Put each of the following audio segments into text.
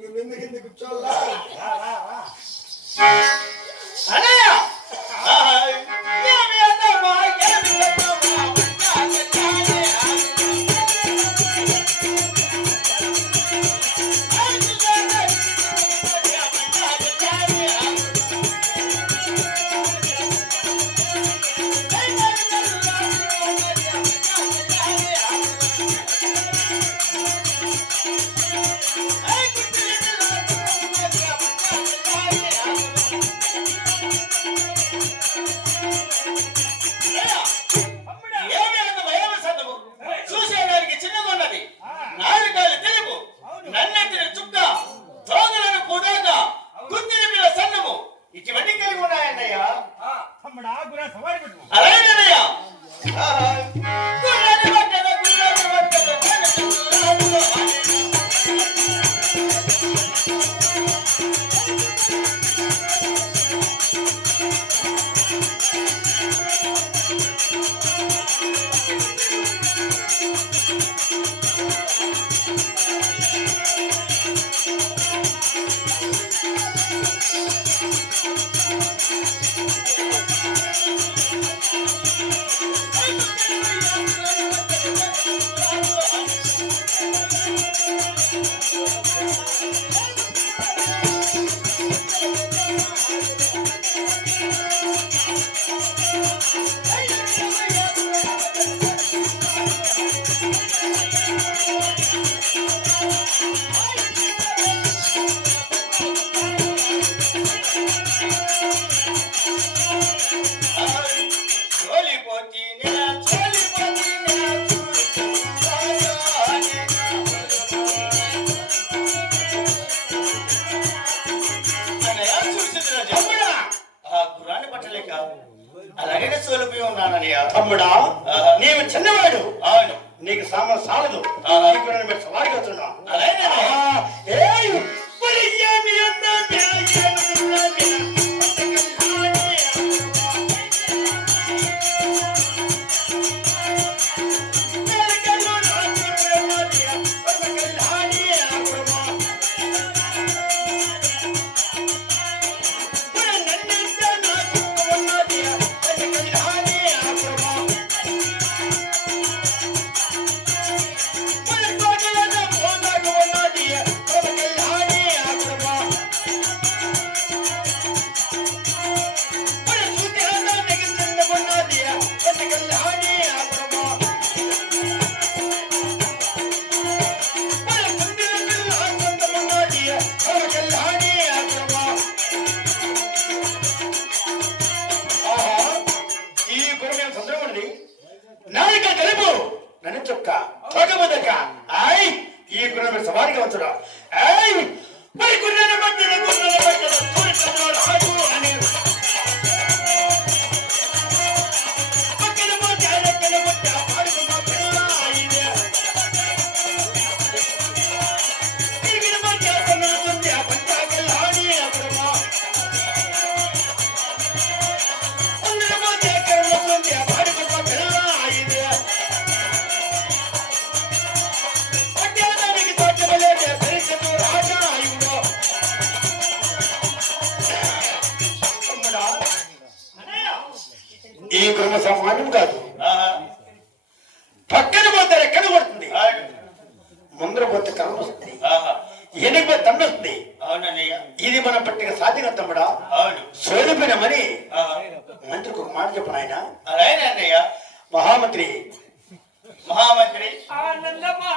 నువ్వెందుకు కూర్చోవాలా? అలాగే సోలిపోయి ఉన్నానని తమ్ముడా నీవు చిన్నవాడు. అవును. నీకు సామాన్ సాలదు. నీకు నేను అలాగే మంత్రికి ఒక మాట చెప్పను ఆయన అలాగే అన్నయ్య మహామంత్రి. మహామంత్రి. ఆనందమా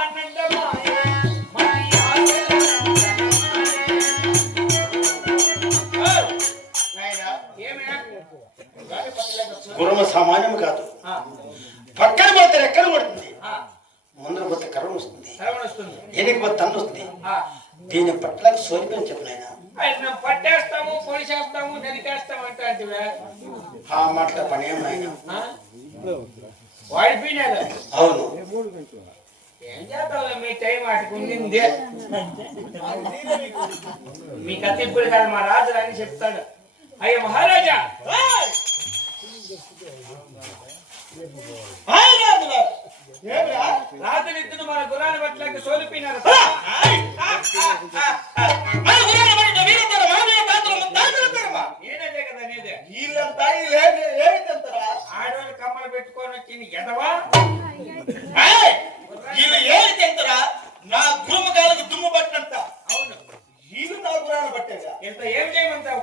గురుమ సామాన్యం కాదు. ఆ, పక్కన పోతే రెక్కలు కొడుతుంది. ఆ, ముందర పోతే కర్రం వస్తుంది. ఎనికి పోతే తన్ను వస్తుంది. ఆ, దీని పట్ల చెప్పను ఆయన పట్టేస్తాము పొడిచేస్తాము నరికేస్తాము అంటే ఆ మాటల పని ఏం ఆయన వాడిపోయినారు అవును. ఏం చేద్దాం మీ టైం వాటికి ఉండింది. మీ కథ ఇప్పుడు కాదు మా రాజు అని చెప్తాడు. అయ్యో మహారాజా? రాత్రి ఇద్దరు మన గురాల పట్లకి సోలిపోయినారు? ఆడవాళ్ళు కమ్మలు పెట్టుకొని వచ్చింది ఎదవా? ఏయ్! వీళ్ళు ఏమి తింటరా? నా గురుమకాలకు దుమ్ము పట్టినంత. అవును. వీళ్ళు నా గురాలు పట్టేదా? ఇంత ఏం చేయమంటావు?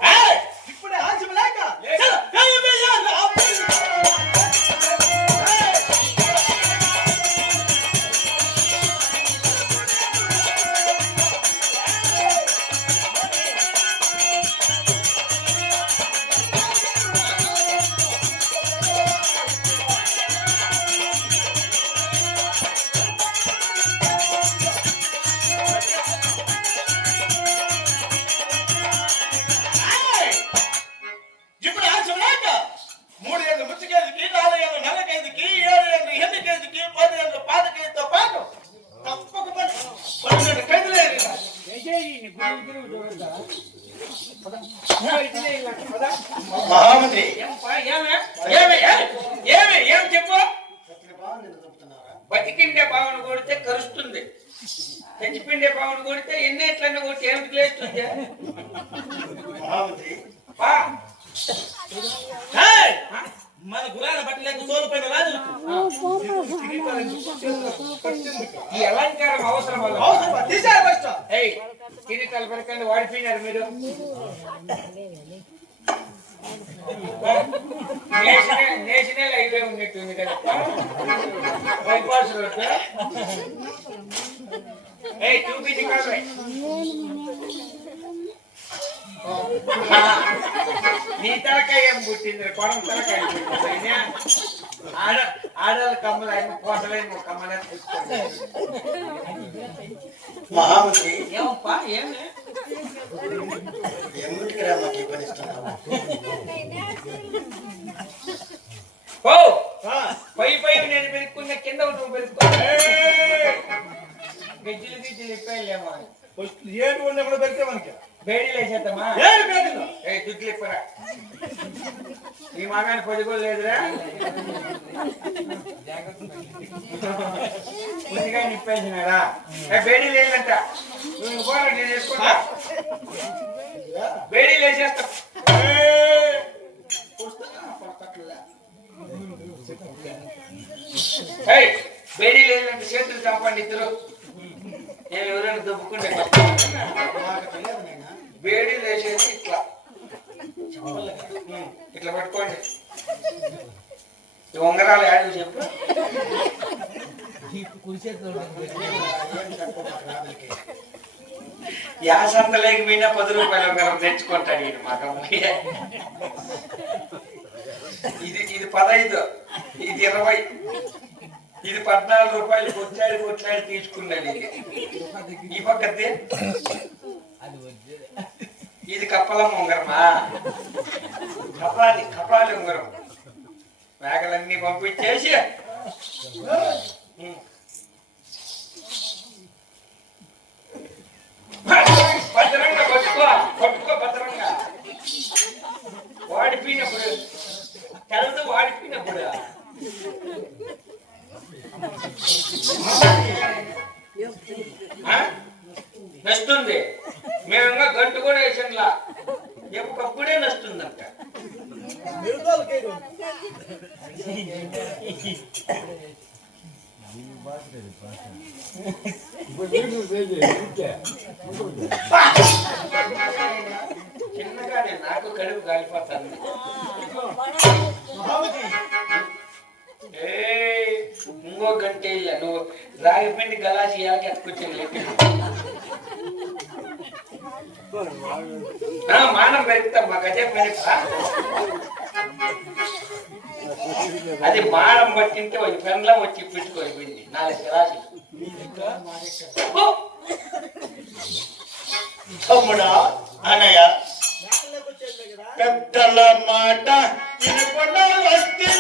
కరుస్తుంది చచ్చిపిండే పావును కొడితే ఎన్ని ఎట్లన్నా కొట్టి ఏమిటి లేస్తుంది మహామంత్రి పా. ఏయ్! మన గురాల బట్టలేక సోలిపోయిన రాజులకు ఈ అలంకారం అవసరం వల్ల. అవసరమా? తీసేయ్ ఫస్ట్. ఏయ్ కిరీటాలు పెరకండి వాడిపోయినారు మీరు నేషనల్ నేషనల్ హైవే ఉన్నట్టుంది కదా బైపాస్ రోడ్ నీ తలకాయ ఏం పుట్టింది కొడం తలకాయ. ఆడ ఆడవాళ్ళ కమ్మలు అయిన ఒక కమ్మలే మహామంత్రి ఏమప్పా? ఏమి? ఎమ్మిటికి రా మాకు ఇస్తున్నావు ఓ ఆ, పై పై నేను పెరుక్కున్న కింద నువ్వు పెరుక్కున్నా గజ్జిలు గిజ్జిలు ఇప్పలేమో ఏడు ఉన్న కూడా పెడితే మనకి. వేడి లేచేద్దామా ఏడు ఏ దుడ్లు ఇప్పరా. ఈ మగాని పది కూడా లేదురా. ముందుగా నిప్పేసినారా ఏ వేడి లేదంట. నువ్వు పోరా నేను వేసుకుంటా. లేచేస్తా. ఏయ్, వేడి లేదంటే చేతులు చంపండి ఇద్దరు. నేను ఎవరైనా దుబ్బుకుంటే వేడి లేచేది ఇట్లా. ఇట్లా పట్టుకోండి. ఈ ఉంగరాలు యాడ్ చెప్పు. యాసంత లేకపోయినా పది రూపాయల ఉంగరం తెచ్చుకుంటాడు ఈయన మా ఇది ఇది పదహైదు ఇది ఇరవై. ఇది పద్నాలుగు రూపాయలు కొట్లాడి కొట్లాడి తీసుకున్నాడు ఈ పక్కతే ఇది కప్పలమ్మ ఉంగరమా? కపాలి కపాలి ఉంగరం. మేకలన్నీ పంపించేసి. భద్రంగా పట్టుకో పట్టుకో భద్రంగా. వాడిపోయినప్పుడు తెల్లదు వాడిపోయినప్పుడు? నస్తుంది. మేము ఇంకా గంట కూడా వేసంలా ఎప్పటికప్పుడే నస్తుందంట. చిన్నగానే నాకు కడుపు కాలిపోతాను ఇంకో గంట ఇయ్య. నువ్వు రాగిపిండి గలా చేయాలి ఎత్తుకొచ్చింది మానం పెరుగుతాం మా గజం పెరుగుతా అది మానం పట్టింటే ఒక పెండ్లం వచ్చి పెట్టుకొని పిండి నాలుగు గలాసి తమ్ముడా అన్నయ్య పెద్దల మాట వినకుండా వస్తే